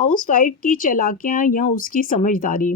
Housewife की चालाकियाँ या उसकी समझदारी।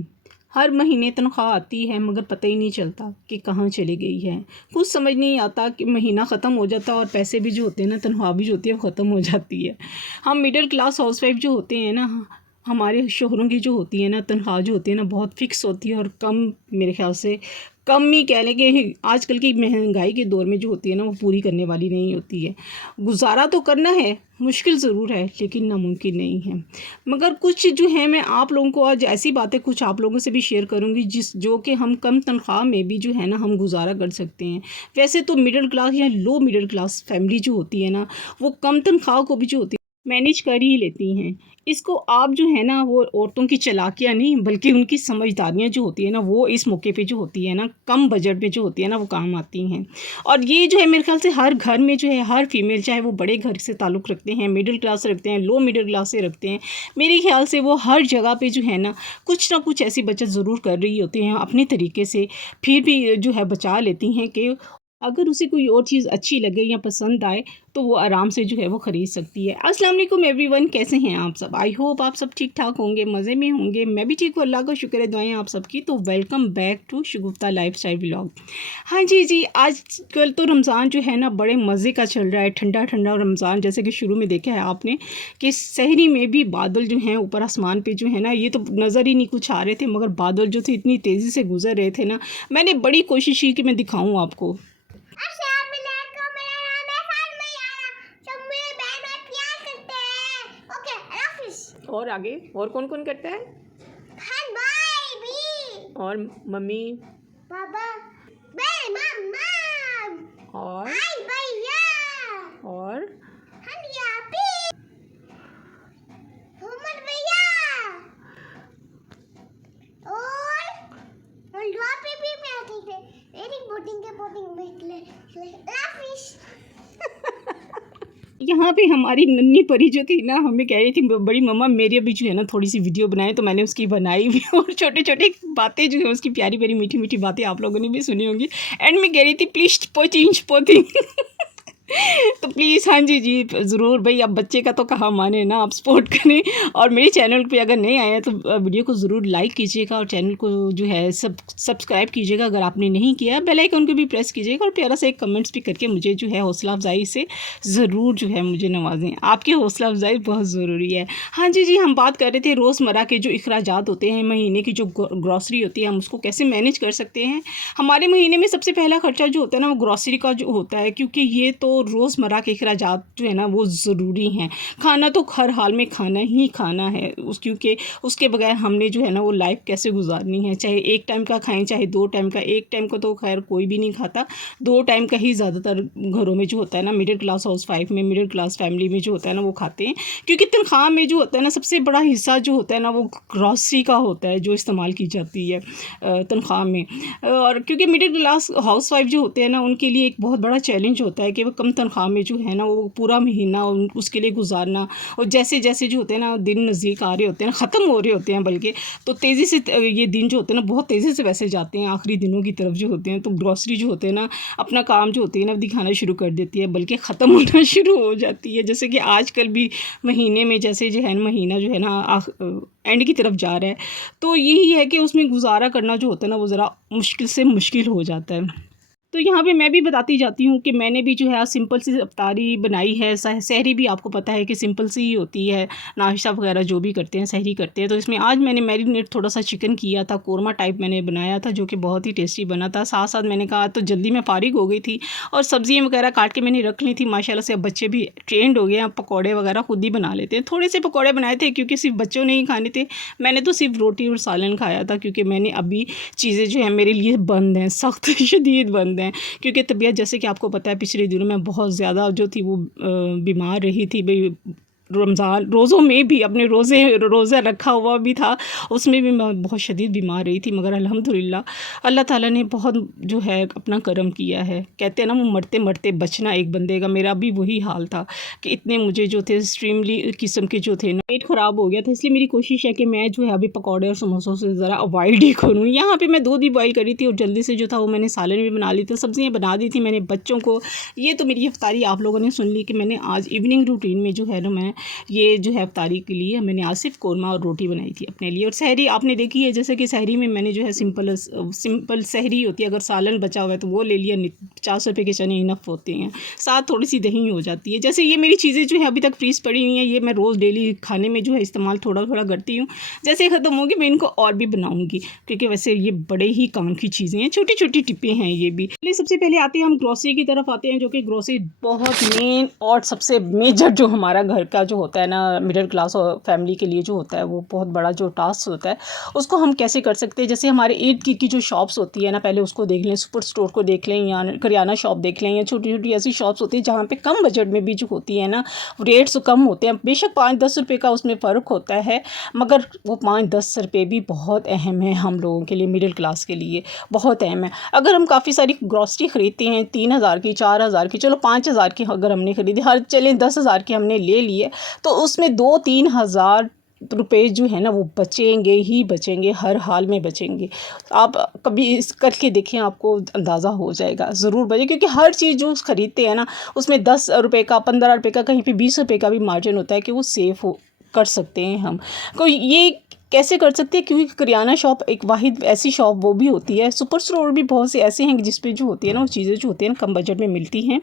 हर महीने तनख्वाह आती है मगर पता ही नहीं चलता कि कहाँ चली गई है। कुछ समझ नहीं आता कि महीना ख़त्म हो जाता है और पैसे भी जो होते हैं ना, तनख्वाह भी जो होती है वो ख़त्म हो जाती है। हम मिडिल क्लास हाउसवाइफ जो होते हैं ना, हमारे शोहरों की जो होती है ना तनख्वाह जो होती है ना बहुत फ़िक्स होती है और कम, मेरे ख़्याल से कम ही कह लें कि आजकल की महंगाई के दौर में जो होती है ना वो पूरी करने वाली नहीं होती है। गुजारा तो करना है, मुश्किल ज़रूर है लेकिन नामुमकिन नहीं है। मगर कुछ जो है, मैं आप लोगों को आज ऐसी बातें कुछ आप लोगों से भी शेयर करूंगी जो कि हम कम तनख्वाह में भी जो है ना हम गुजारा कर सकते हैं। वैसे तो मिडिल क्लास या लो मिडिल क्लास फैमिली जो होती है ना, वो कम तनख्वाह को भी जो होती है मैनेज कर ही लेती हैं। इसको आप जो है ना, वो औरतों की चालाकियाँ नहीं बल्कि उनकी समझदारियाँ जो होती है ना, वो इस मौके पे जो होती है ना, कम बजट में जो होती है ना, वो काम आती हैं। और ये जो है मेरे ख्याल से हर घर में जो है, हर फीमेल, चाहे वो बड़े घर से ताल्लुक़ रखते हैं, मिडिल क्लास से रखते हैं, लो मिडिल क्लास से रखते हैं, मेरे ख्याल से वो हर जगह पे जो है ना कुछ ऐसी बचत ज़रूर कर रही होती हैं अपने तरीके से। फिर भी जो है बचा लेती हैं कि अगर उसे कोई और चीज़ अच्छी लगे या पसंद आए तो वो आराम से जो है वो ख़रीद सकती है। अस्सलाम वालेकुम एवरीवन, कैसे हैं आप सब? आई होप आप सब ठीक ठाक होंगे, मज़े में होंगे। मैं भी ठीक हूँ, अल्लाह का शुक्र है, दुआएं आप सबकी। तो welcome back to Shagufta lifestyle vlog. हाँ जी, आजकल तो रमज़ान जो है ना बड़े मज़े का चल रहा है, ठंडा ठंडा रमज़ान। जैसे कि शुरू में देखा है आपने कि शहरी में भी बादल जो हैं ऊपर आसमान पे जो है ना, ये तो नज़र ही नहीं कुछ आ रहे थे, मगर बादल जो थे इतनी तेज़ी से गुजर रहे थे ना, मैंने बड़ी कोशिश की कि मैं दिखाऊँ आपको। और आगे और कौन कौन करता है? भाई भी। और मम्मी, पापा, मम्मा, और भैया, और भैया, और पे भी मैं आती थी। बोटिंग यहाँ पे हमारी नन्ही परी जो थी ना, हमें कह रही थी बड़ी मम्मा मेरी अभी जो है ना थोड़ी सी वीडियो बनाए, तो मैंने उसकी बनाई भी और छोटे छोटे बातें जो है उसकी प्यारी प्यारी मीठी मीठी बातें आप लोगों ने भी सुनी होंगी। एंड में कह रही थी प्लीज पोचिंग तो प्लीज़, हाँ जी, ज़रूर भाई, अब बच्चे का तो कहा माने ना, आप सपोर्ट करें। और मेरे चैनल पे अगर नए आए हैं तो वीडियो को ज़रूर लाइक कीजिएगा और चैनल को जो है सब्सक्राइब कीजिएगा अगर आपने नहीं किया। बेल आइकन को भी प्रेस कीजिएगा और प्यारा सा एक कमेंट्स भी करके मुझे जो है हौसला अफजाई से ज़रूर जो है मुझे नवाजें। आपकी हौसला अफजाई बहुत ज़रूरी है। हाँ जी, हम बात कर रहे थे रोज़मर्रा के जो अखराजात होते हैं, महीने की जो ग्रॉसरी होती है, हम उसको कैसे मैनेज कर सकते हैं। हमारे महीने में सबसे पहला खर्चा जो होता है ना वो ग्रॉसरी का जो होता है, क्योंकि ये तो रोज़मर्रा के अखराजात जो है ना वो ज़रूरी हैं। खाना तो हर हाल में खाना ही खाना है क्योंकि उसके बगैर हमने जो है ना वो लाइफ कैसे गुजारनी है। चाहे एक टाइम का खाएं चाहे 2 टाइम का। एक टाइम का तो खैर कोई भी नहीं खाता, 2 टाइम का ही ज़्यादातर घरों में जो होता है ना, मिडिल क्लास हाउस वाइफ में, मिडिल क्लास फैमिली में जो होता है ना वो खाते हैं। क्योंकि तनख्वाह में जो होता है ना सबसे बड़ा हिस्सा जो होता है ना वो ग्रॉसरी का होता है जो इस्तेमाल की जाती है तनख्वाह में। और क्योंकि मिडिल क्लास हाउस वाइफ जो होते हैं ना उनके लिए एक बहुत बड़ा चैलेंज होता है कि वो कम तनख्वाह में जो है ना वो पूरा महीना उसके लिए गुजारना। और जैसे जैसे जो होते हैं ना दिन नज़दीक आ रहे होते हैं, ख़त्म हो रहे होते हैं बल्कि, तो तेज़ी से ये दिन जो होते हैं ना बहुत तेज़ी से वैसे जाते हैं आखिरी दिनों की तरफ जो होते हैं। तो ग्रॉसरी जो होते हैं ना अपना काम जो होती है ना दिखाना शुरू कर देती है, बल्कि ख़त्म होना शुरू हो जाती है। जैसे कि आजकल भी महीने में जैसे जो है महीना जो है ना एंड की तरफ जा रहा है, तो यही है कि उसमें गुजारा करना जो होता है ना वो ज़रा मुश्किल से मुश्किल हो जाता है। तो यहाँ पे मैं भी बताती जाती हूँ कि मैंने भी जो है आज सिंपल सी अफ्तारी बनाई है। सहरी भी आपको पता है कि सिंपल सी ही होती है, नाश्ता वगैरह जो भी करते हैं सहरी करते हैं। तो इसमें आज मैंने मैरिनेट थोड़ा सा चिकन किया था, कोरमा टाइप मैंने बनाया था जो कि बहुत ही टेस्टी बना था। साथ साथ मैंने कहा तो जल्दी मैं फारिग हो गई थी और सब्ज़ियाँ वगैरह काट के मैंने रख ली थी। माशाल्लाह से अब बच्चे भी ट्रेंड हो गए हैं, पकौड़े वगैरह खुद ही बना लेते हैं। थोड़े से पकौड़े बनाए थे क्योंकि सिर्फ बच्चों ने ही खाने थे, मैंने तो सिर्फ रोटी और सालन खाया था, क्योंकि मैंने अभी चीज़ें जो है मेरे लिए बंद हैं, सख्त शदीद बंद हैं। क्योंकि तबीयत जैसे कि आपको पता है पिछले दिनों में बहुत ज़्यादा जो थी वो बीमार रही थी भाई। रमज़ान रोज़ों में भी अपने रोज़ा रखा हुआ भी था, उसमें भी मैं बहुत शदीद बीमार रही थी, मगर अल्हम्दुलिल्लाह अल्लाह ताला ने बहुत जो है अपना करम किया है। कहते हैं ना वो मरते मरते बचना एक बंदे का, मेरा भी वही हाल था कि इतने मुझे जो थे एक्सट्रीमली किस्म के जो थे ना पेट ख़राब हो गया था। इसलिए मेरी कोशिश है कि मैं जो है अभी पकौड़े और समोसों से ज़रा अवॉइड ही करूँ। यहाँ पर मैं दूध भी बॉयल करी थी और जल्दी से जो था वो मैंने सालन भी बना ली थी, सब्ज़ियाँ बना दी थी मैंने बच्चों को। ये तो मेरी इफ्तारी आप लोगों ने सुन ली कि मैंने आज इवनिंग रूटीन में जो है ना मैं ये जो है इफ्तारी के लिए मैंने आज सिर्फ कौरमा और रोटी बनाई थी अपने लिए। और सहरी आपने देखी है, जैसे कि सहरी में मैंने जो है सिंपल सहरी होती है, अगर सालन बचा हुआ है तो वो ले लिया, 50 रुपये के चने इनफ होते हैं, साथ थोड़ी सी दही हो जाती है। जैसे ये मेरी चीज़ें जो है अभी तक फ्रीज़ पड़ी हुई हैं, ये मैं रोज़ डेली खाने में जो है इस्तेमाल थोड़ा थोड़ा करती हूँ। जैसे ख़त्म होगी मैं इनको और भी बनाऊँगी, क्योंकि वैसे ये बड़े ही काम की चीज़ें हैं, छोटी छोटी टिप्पे हैं ये भी। सबसे पहले आते हैं हम ग्रोसरी की तरफ आते हैं, जो कि ग्रोसरी बहुत मेन और सबसे मेजर जो हमारा घर का जो होता है ना, मिडिल क्लास और फैमिली के लिए जो होता है, वो बहुत बड़ा जो टास्क होता है, उसको हम कैसे कर सकते हैं। जैसे हमारे इर्द गिर्द की जो शॉप्स होती है ना, पहले उसको देख लें, सुपर स्टोर को देख लें, या करियाना शॉप देख लें, या छोटी छोटी ऐसी शॉप्स होती है जहाँ पे कम बजट में भी जो होती है ना, रेट्स कम होते हैं। बेशक 5-10 रुपये का उसमें फ़र्क होता है, मगर वो 5-10 रुपये भी बहुत अहम है हम लोगों के लिए, मिडिल क्लास के लिए बहुत अहम है। अगर हम काफ़ी सारी ग्रॉसरी ख़रीदते हैं 3,000 की, 4,000 की, चलो 5,000 की अगर हमने ख़रीदी, हर चलें 10,000 की हमने ले लिए, तो उसमें 2-3 हज़ार रुपये जो है ना वो बचेंगे ही बचेंगे, हर हाल में बचेंगे। आप कभी इस करके देखें, आपको अंदाज़ा हो जाएगा, ज़रूर बचे, क्योंकि हर चीज़ जो ख़रीदते हैं ना उसमें 10 रुपये का, 15 रुपये का, कहीं पे 20 रुपये का भी मार्जिन होता है कि वो सेफ़ हो कर सकते हैं हम। कोई ये कैसे कर सकते हैं, क्योंकि करियाना शॉप एक वाहिद ऐसी शॉप वो भी होती है, सुपर स्टोर भी बहुत से ऐसे हैं जिस पे जो होती है ना वो चीज़ें जो होती हैं ना कम बजट में मिलती हैं।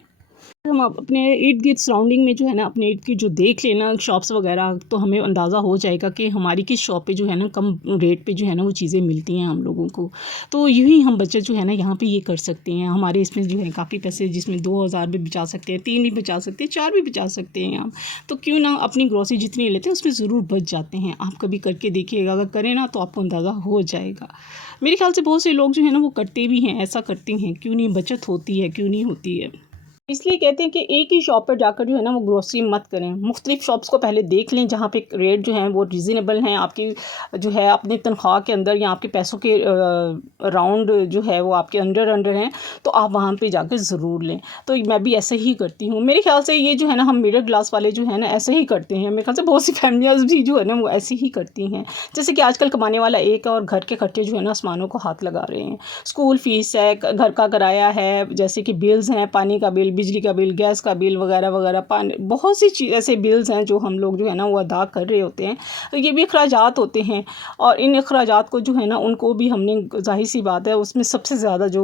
हम अपने इर्द गिर्द सराउंडिंग में जो है ना, अपने इर्द की जो देख लेना शॉप्स वगैरह, तो हमें अंदाज़ा हो जाएगा कि हमारी किस शॉप पे जो है ना कम रेट पे जो है ना वो चीज़ें मिलती हैं हम लोगों को। तो यूँ ही हम बचत जो है ना यहाँ पे ये कर सकते हैं। हमारे इसमें जो है काफ़ी पैसे, जिसमें 2,000 भी बचा सकते हैं, 3 भी बचा सकते हैं, 4 भी बचा सकते हैं हम। तो क्यों ना अपनी ग्रॉसरी जितनी लेते हैं उसमें ज़रूर बच जाते हैं। आप कभी करके देखिएगा, अगर करें ना तो आपको अंदाज़ा हो जाएगा। मेरे ख्याल से बहुत से लोग जो है ना वो करते भी हैं, ऐसा करते हैं। क्यों नहीं बचत होती है, क्यों नहीं होती है। इसलिए कहते हैं कि एक ही शॉप पर जाकर जो है ना वो ग्रोसरी मत करें, मुख्तलिफ शॉप्स को पहले देख लें जहाँ पे रेट जो हैं वो रीज़नेबल हैं, आपकी जो है अपनी तनख्वाह के अंदर या आपके पैसों के राउंड जो है वो आपके अंडर हैं, तो आप वहाँ पे जाकर ज़रूर लें। तो मैं भी ऐसे ही करती हूँ। मेरे ख्याल से ये जो है ना हम मिडिल क्लास वाले जो है ना ऐसे ही करते हैं। मेरे ख्याल से बहुत सी फैमिलियाँ भी जो है ना वो ऐसे ही करती हैं। जैसे कि आजकल कमाने वाला एक है और घर के खर्चे जो है ना आसमानों को हाथ लगा रहे हैं। स्कूल फ़ीस है, घर का किराया है, जैसे कि बिल्स हैं, पानी का बिल, बिजली का बिल, गैस का बिल वगैरह वगैरह, पानी, बहुत सी चीज़ ऐसे बिल्स हैं जो हम लोग जो है ना वो अदा कर रहे होते हैं। तो ये भी अखराजात होते हैं, और इन अखराजात को जो है ना उनको भी हमने, ज़ाहिर सी बात है, उसमें सबसे ज़्यादा जो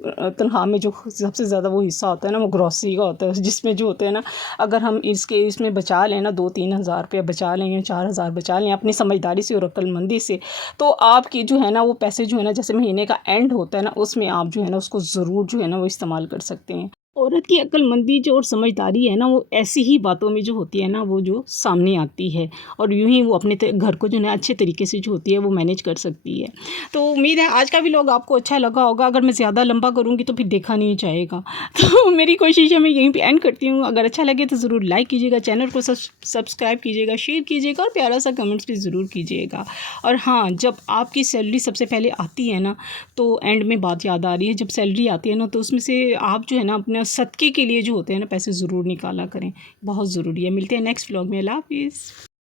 तनख्वाह में जो सबसे ज़्यादा वो हिस्सा होता है ना वो ग्रॉसरी का होता है, जिसमें जो होते हैं ना, अगर हम इसमें बचा लें ना 2-3 हज़ार रुपये बचा लें या 4,000 बचा लें अपनी समझदारी से और अक्लमंदी से, तो आपकी जो है ना वो पैसे जो है ना, जैसे महीने का एंड होता है ना, उसमें आप जो है ना उसको ज़रूर जो है ना वो इस्तेमाल कर सकते हैं। औरत की अक्लमंदी जो और समझदारी है ना वो ऐसी ही बातों में जो होती है ना वो जो सामने आती है, और यूँ ही वो अपने घर को जो है अच्छे तरीके से जो होती है वो मैनेज कर सकती है। तो उम्मीद है आज का भी व्लॉग आपको अच्छा लगा होगा। अगर मैं ज़्यादा लंबा करूँगी तो फिर देखा नहीं जाएगा, तो मेरी कोशिश है मैं यहीं पे एंड करती हूँ। अगर अच्छा लगे तो ज़रूर लाइक कीजिएगा, चैनल को सब्सक्राइब कीजिएगा, शेयर कीजिएगा और प्यारा सा कमेंट्स भी ज़रूर कीजिएगा। और हाँ, जब आपकी सैलरी सबसे पहले आती है ना, तो एंड में बात याद आ रही है, जब सैलरी आती है ना तो उसमें से आप जो है ना अपने सदक़े के लिए जो होते हैं ना पैसे ज़रूर निकाला करें, बहुत ज़रूरी है। मिलते हैं नेक्स्ट व्लॉग में। अल्लाह हाफ़िज़।